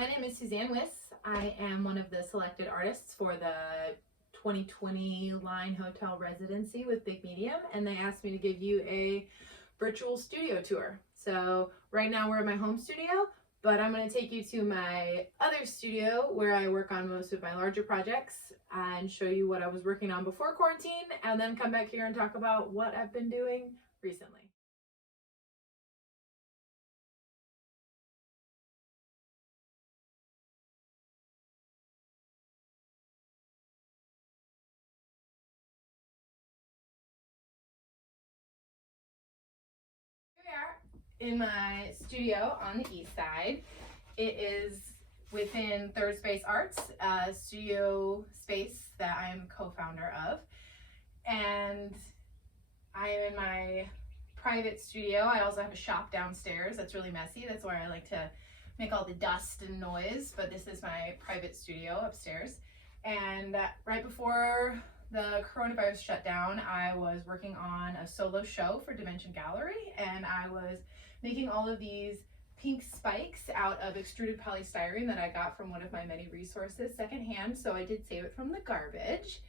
My name is Suzanne Wyss. I am one of the selected artists for the 2020 Line Hotel residency with Big Medium, and they asked me to give you a virtual studio tour. So right now we're in my home studio, but I'm going to take you to my other studio where I work on most of my larger projects and show you what I was working on before quarantine, and then come back here and talk about what I've been doing recently. Here we are in my studio on the east side. It is within Third Space Arts, a studio space that I'm co-founder of. And I am in my private studio. I also have a shop downstairs that's really messy. That's where I like to make all the dust and noise, but this is my private studio upstairs. And right before the coronavirus shut down, I was working on a solo show for Dimension Gallery, and I was making all of these pink spikes out of extruded polystyrene that I got from one of my many resources secondhand, so I did save it from the garbage.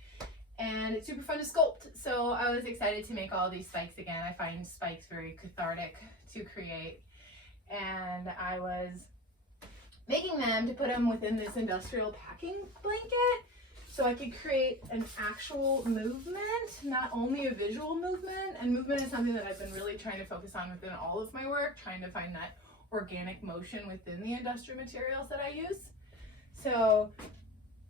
And it's super fun to sculpt, so I was excited to make all of these spikes again. I find spikes very cathartic to create, and I was making them to put them within this industrial packing blanket so I could create an actual movement, not only a visual movement. And movement is something that I've been really trying to focus on within all of my work, trying to find that organic motion within the industrial materials that I use. So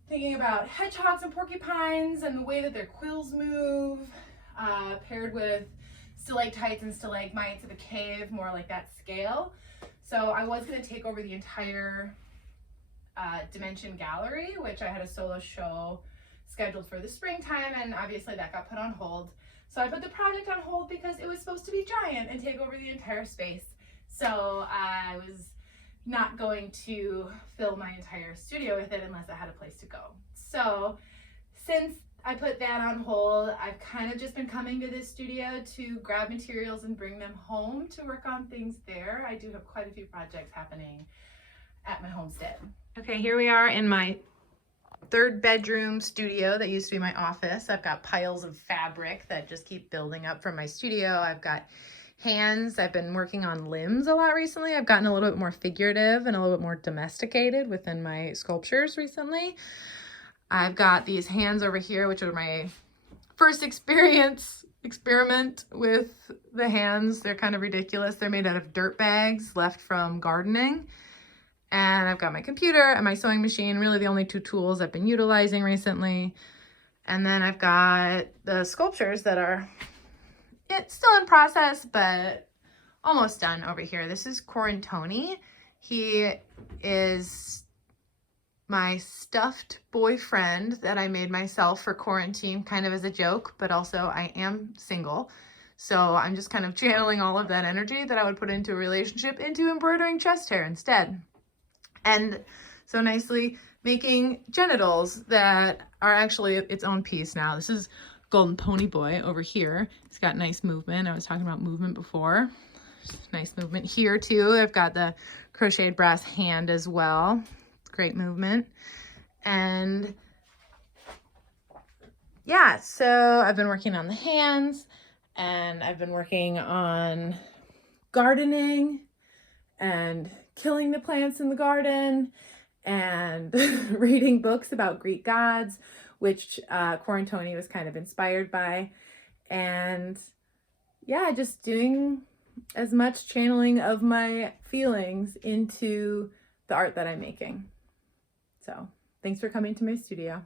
thinking about hedgehogs and porcupines and the way that their quills move, paired with stalactites and stalagmites of a cave, more like that scale. So I was going to take over the entire Dimension Gallery, which I had a solo show scheduled for the springtime, and obviously that got put on hold. So I put the project on hold because it was supposed to be giant and take over the entire space. So I was not going to fill my entire studio with it unless I had a place to go. So since I put that on hold, I've kind of just been coming to this studio to grab materials and bring them home to work on things there. I do have quite a few projects happening at my homestead. Okay, here we are in my third bedroom studio that used to be my office. I've got piles of fabric that just keep building up from my studio. I've got hands. I've been working on limbs a lot recently. I've gotten a little bit more figurative and a little bit more domesticated within my sculptures recently. I've got these hands over here, which are my first experiment with the hands. They're kind of ridiculous. They're made out of dirt bags left from gardening. And I've got my computer and my sewing machine, really the only two tools I've been utilizing recently. And then I've got the sculptures that are still in process, but almost done over here. This is Tony. He is my stuffed boyfriend that I made myself for quarantine, kind of as a joke, but also I am single. So I'm just kind of channeling all of that energy that I would put into a relationship into embroidering chest hair instead. And so nicely making genitals that are actually its own piece now. This is Golden Pony Boy over here. It's got nice movement. I was talking about movement before. Nice movement here too. I've got the crocheted brass hand as well. Great movement. And yeah, so I've been working on the hands, and I've been working on gardening and killing the plants in the garden, and reading books about Greek gods, which Tony was kind of inspired by. And yeah, just doing as much channeling of my feelings into the art that I'm making. So thanks for coming to my studio.